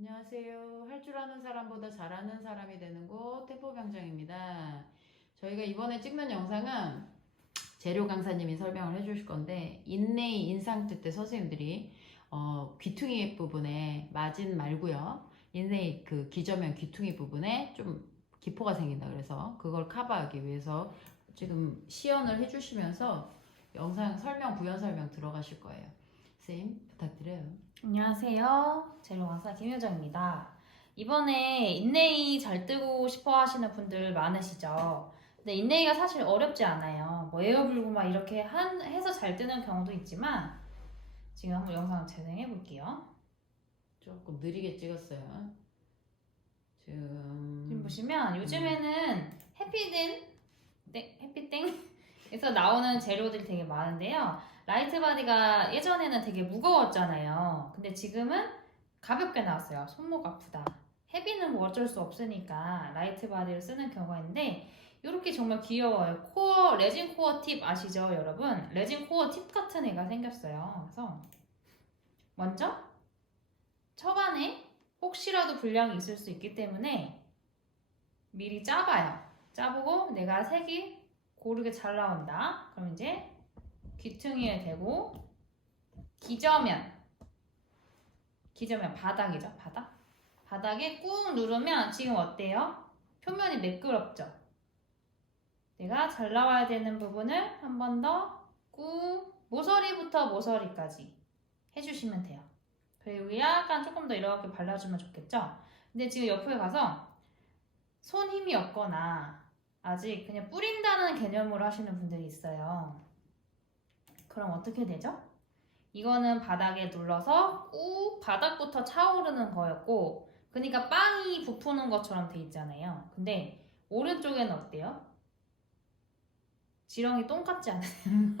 안녕하세요. 할 줄 아는 사람보다 잘하는 사람이 되는 곳 템포병장입니다. 저희가 이번에 찍는 영상은 재료 강사님이 설명을 해주실 건데 인레이 인상뜻 때 선생님들이 귀퉁이 부분에 마진 말고요. 인레이 그 기저면 귀퉁이 부분에 좀 기포가 생긴다 그래서 그걸 커버하기 위해서 지금 시연을 해주시면서 영상 설명 부연 설명 들어가실 거예요. 선생님 부탁드려요. 안녕하세요. 재료강사 김효정입니다. 이번에 인레이 잘 뜨고 싶어 하시는 분들 많으시죠? 근데 인레이가 사실 어렵지 않아요. 뭐 에어블고 막 이렇게 해서 잘 뜨는 경우도 있지만 지금 한번 영상 재생해 볼게요. 조금 느리게 찍었어요. 지금 보시면 요즘에는 해피땡에서 나오는 재료들이 되게 많은데요. 라이트 바디가 예전에는 되게 무거웠잖아요. 근데 지금은 가볍게 나왔어요. 손목 아프다. 헤비는 뭐 어쩔 수 없으니까 라이트 바디를 쓰는 경우가 있는데 이렇게 정말 귀여워요. 코어, 레진 코어 팁 아시죠, 여러분? 레진 코어 팁 같은 애가 생겼어요. 그래서 먼저 초반에 혹시라도 불량이 있을 수 있기 때문에 미리 짜봐요. 짜보고 내가 색이 고르게 잘 나온다. 그럼 이제 귀퉁이에 대고 기저면 바닥이죠. 바닥에 꾹 누르면 지금 어때요? 표면이 매끄럽죠? 내가 잘 나와야 되는 부분을 한 번 더 꾹 모서리부터 모서리까지 해주시면 돼요. 그리고 약간 조금 더 이렇게 발라주면 좋겠죠? 근데 지금 옆에 가서 손 힘이 없거나 아직 그냥 뿌린다는 개념으로 하시는 분들이 있어요. 그럼 어떻게 되죠? 이거는 바닥에 눌러서 꾹 바닥부터 차오르는 거였고, 그러니까 빵이 부푸는 것처럼 돼 있잖아요. 근데 오른쪽에는 어때요? 지렁이 똥 같지 않아요?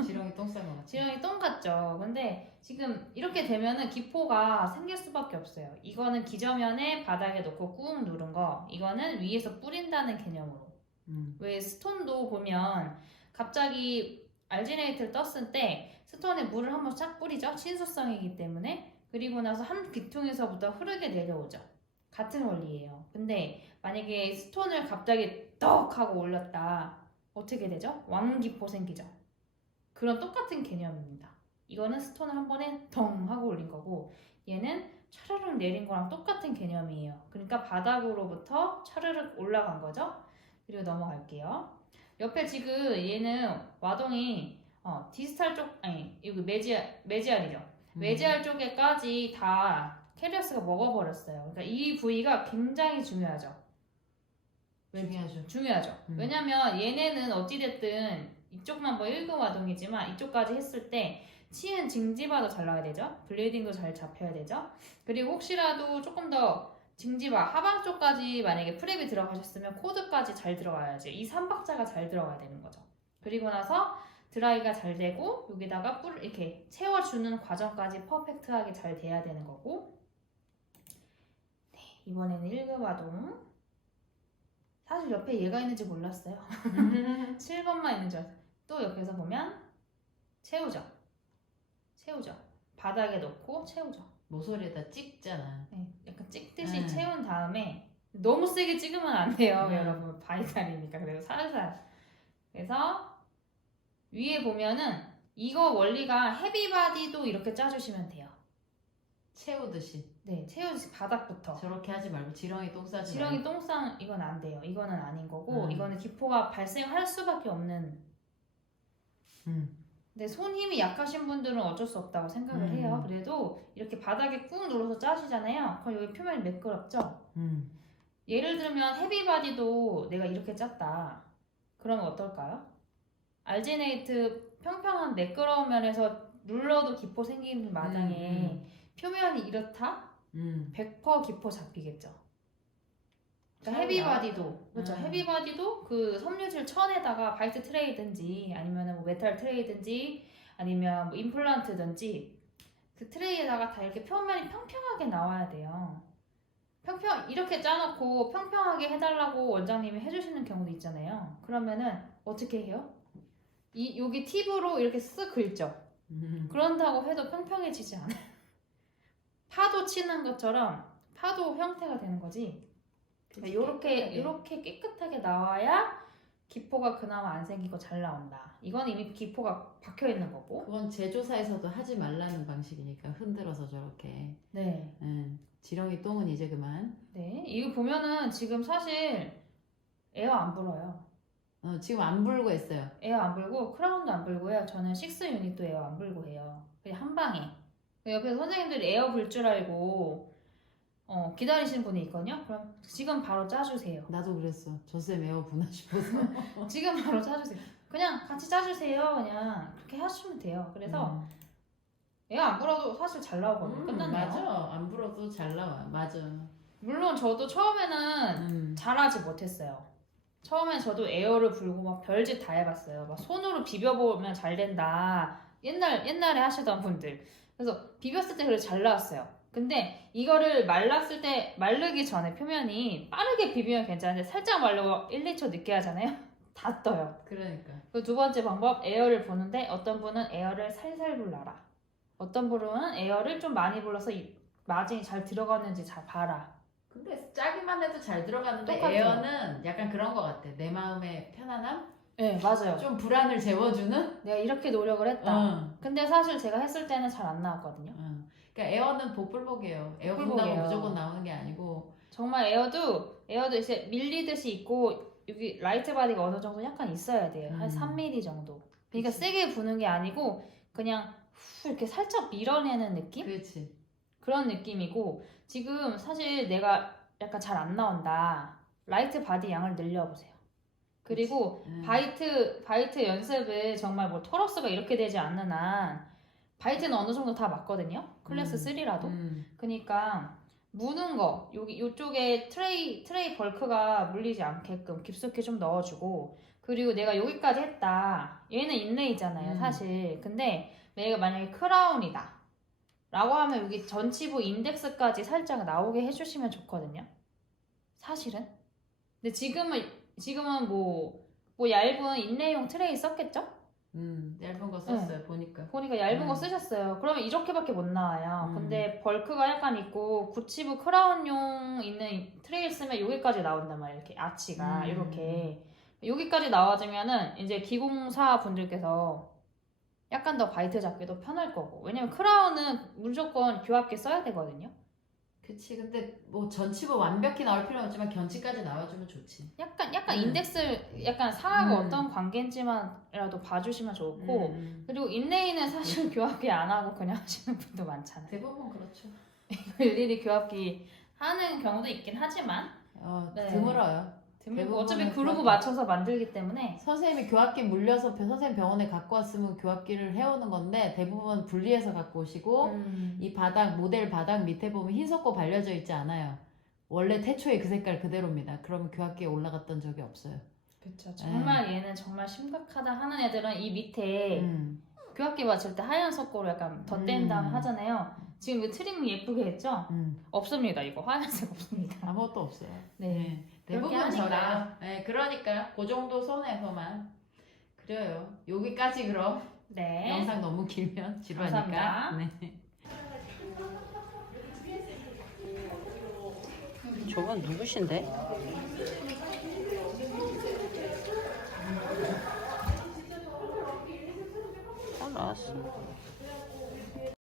지렁이 똥 싼 것 같아. 지렁이 똥 같죠? 근데 지금 이렇게 되면은 기포가 생길 수밖에 없어요. 이거는 기저면에 바닥에 놓고 꾹 누른 거, 이거는 위에서 뿌린다는 개념으로. 왜 스톤도 보면 갑자기 알지네이트를 떴을 때 스톤에 물을 한번 싹 뿌리죠. 친수성이기 때문에. 그리고 나서 한 귀퉁에서부터 흐르게 내려오죠. 같은 원리예요. 근데 만약에 스톤을 갑자기 떡 하고 올렸다. 어떻게 되죠? 왕기포 생기죠. 그런 똑같은 개념입니다. 이거는 스톤을 한 번에 덩 하고 올린 거고 얘는 차르륵 내린 거랑 똑같은 개념이에요. 그러니까 바닥으로부터 차르륵 올라간 거죠. 그리고 넘어갈게요. 옆에 지금 얘는 와동이 디스탈 쪽 아니 여기 메지알이죠. 메지알 쪽에까지 다 캐리어스가 먹어버렸어요. 그러니까 이 부위가 굉장히 중요하죠. 중요하죠. 왜냐면 얘네는 어찌됐든 이쪽만 뭐 1급 와동이지만 이쪽까지 했을 때 치은 징지바도 잘 나와야 되죠. 블레이딩도 잘 잡혀야 되죠. 그리고 혹시라도 조금 더 징지바 하방 쪽까지 만약에 프랩이 들어가셨으면 코드까지 잘 들어가야지. 이 3박자가 잘 들어가야 되는 거죠. 그리고 나서 드라이가 잘 되고 여기다가 뿔을 이렇게 채워주는 과정까지 퍼펙트하게 잘 돼야 되는 거고 네, 이번에는 1급 와동 사실 옆에 얘가 있는지 몰랐어요. 7번만 있는 줄 알았어요. 또 옆에서 보면 채우죠. 바닥에 놓고 채우죠. 모서리에다 찍잖아. 네, 약간 찍듯이 채운 다음에 너무 세게 찍으면 안 돼요. 여러분 바이탈이니까. 그래서 살살. 그래서 위에 보면은 이거 원리가 헤비바디도 이렇게 짜주시면 돼요. 채우듯이. 네, 채우듯이 바닥부터. 저렇게 하지 말고 지렁이 똥 싸지 지렁이 말고. 똥싸 이건 안 돼요. 이거는 아닌 거고 이거는 기포가 발생할 수밖에 없는. 근데 손 힘이 약하신 분들은 어쩔 수 없다고 생각을 해요. 그래도 이렇게 바닥에 꾹 눌러서 짜시잖아요. 그럼 여기 표면이 매끄럽죠? 예를 들면 헤비바디도 내가 이렇게 짰다. 그러면 어떨까요? 알지네이트 평평한 매끄러운 면에서 눌러도 기포 생기는 마당에 표면이 이렇다? 100% 기포 잡히겠죠. 그러니까 헤비바디도 그렇죠. 헤비바디도 그 섬유질 천에다가 바이트 트레이든지 아니면 뭐 메탈 트레이든지 아니면 뭐 임플란트든지 그 트레이에다가 다 이렇게 표면이 평평하게 나와야 돼요. 이렇게 짜놓고 평평하게 해달라고 원장님이 해주시는 경우도 있잖아요. 그러면은 어떻게 해요? 여기 팁으로 이렇게 쓱 긁죠. 그런다고 해도 평평해지지 않아요. 파도 치는 것처럼 파도 형태가 되는 거지. 그치, 요렇게 깨끗하게. 깨끗하게 나와야 기포가 그나마 안 생기고 잘 나온다. 이건 이미 기포가 박혀 있는 거고. 그건 제조사에서도 하지 말라는 방식이니까 흔들어서 저렇게. 네. 지렁이 똥은 이제 그만. 네. 이거 보면은 지금 사실 에어 안 불어요. 지금 안 불고 있어요. 에어 안 불고 크라운도 안 불고요. 저는 6 유닛도 에어 안 불고 해요. 그냥 한 방에. 옆에서 선생님들이 에어 불 줄 알고 기다리시는 분이 있거든요. 그럼 지금 바로 짜주세요. 나도 그랬어. 저쌤 에어부나 싶어서. 지금 바로 짜주세요. 그냥 같이 짜주세요. 그냥 그렇게 하시면 돼요. 그래서 에어 안 불어도 사실 잘 나오거든요. 끝났네요. 맞아. 안 불어도 잘 나와. 맞아. 물론 저도 처음에는 잘하지 못했어요. 처음엔 저도 에어를 불고 막 별짓 다 해봤어요. 막 손으로 비벼보면 잘 된다. 옛날에 하시던 분들. 그래서 비볐을 때 그래도 잘 나왔어요. 근데 이거를 마르기 전에 표면이 빠르게 비비면 괜찮은데 살짝 마르고 1, 2초 늦게 하잖아요. 다 떠요. 그러니까. 그 두 번째 방법, 에어를 부는데 어떤 분은 에어를 살살 불러라. 어떤 분은 에어를 좀 많이 불러서 마진이 잘 들어가는지 잘 봐라. 근데 짜기만 해도 잘 들어가는데 똑같아요. 에어는 약간 그런 것 같아. 내 마음의 편안함? 네, 맞아요. 좀 불안을 재워주는? 내가 이렇게 노력을 했다. 근데 사실 제가 했을 때는 잘 안 나왔거든요. 그러니까 에어는 복불복이에요. 에어 복불복이에요. 분다고 무조건 나오는 게 아니고. 정말 에어도 이제 밀리듯이 있고 여기 라이트 바디가 어느 정도 약간 있어야 돼요. 한 3mm 정도. 그러니까 그치. 세게 부는 게 아니고 그냥 후 이렇게 살짝 밀어내는 느낌? 그렇지. 그런 느낌이고 지금 사실 내가 약간 잘 안 나온다. 라이트 바디 양을 늘려보세요. 그리고 바이트 연습을 정말 뭐 토러스가 이렇게 되지 않는 한 바이트는 어느 정도 다 맞거든요. 클래스 3라도. 그러니까 무는 거 요쪽에 트레이 벌크가 물리지 않게끔 깊숙이 좀 넣어주고 그리고 내가 여기까지 했다. 얘는 인레이잖아요, 사실. 근데 내가 만약에 크라운이다. 라고 하면 여기 전치부 인덱스까지 살짝 나오게 해주시면 좋거든요. 사실은. 근데 지금은 뭐 얇은 인레이용 트레이 썼겠죠? 얇은 거 썼어요. 보니까 얇은 거 쓰셨어요. 그러면 이렇게밖에 못 나와요. 근데 벌크가 약간 있고 구치부 크라운용 있는 트레이 쓰면 여기까지 나온단 말이에요. 이렇게 아치가 이렇게 여기까지 나와주면은 이제 기공사 분들께서 약간 더 바이트 잡기도 편할 거고. 왜냐면 크라운은 무조건 교합기 써야 되거든요. 그치. 근데 뭐 전치부 완벽히 나올 필요는 없지만 견치까지 나와주면 좋지. 약간 인덱스 약간 상하고 어떤 관계인지만이라도 봐주시면 좋고. 그리고 인레이는 사실 교합기 안 하고 그냥 하시는 분도 많잖아요. 대부분 그렇죠. 일일이 교합기 하는 경우도 있긴 하지만 네. 드물어요. 어차피 그루브 맞춰서 만들기 때문에 선생님이 교합기 물려서 선생님 병원에 갖고 왔으면 교합기를 해오는 건데 대부분 분리해서 갖고 오시고 이 모델 바닥 밑에 보면 흰석고 발려져 있지 않아요. 원래 태초에 그 색깔 그대로입니다. 그러면 교합기에 올라갔던 적이 없어요. 그렇죠. 정말 얘는 정말 심각하다 하는 애들은 이 밑에 교합기 맞출 때 하얀 석고로 약간 덧댄 다음에 하잖아요. 지금 이 트림 예쁘게 했죠? 없습니다. 이거 하얀색 없습니다. 아무것도 없어요. 네. 대부분 저래요. 네, 그러니까 그 정도 선에서만 그래요. 여기까지 그럼. 네. 영상 너무 길면 지루하니까. 감사합니다. 네. 저건 누구신데? 알았어.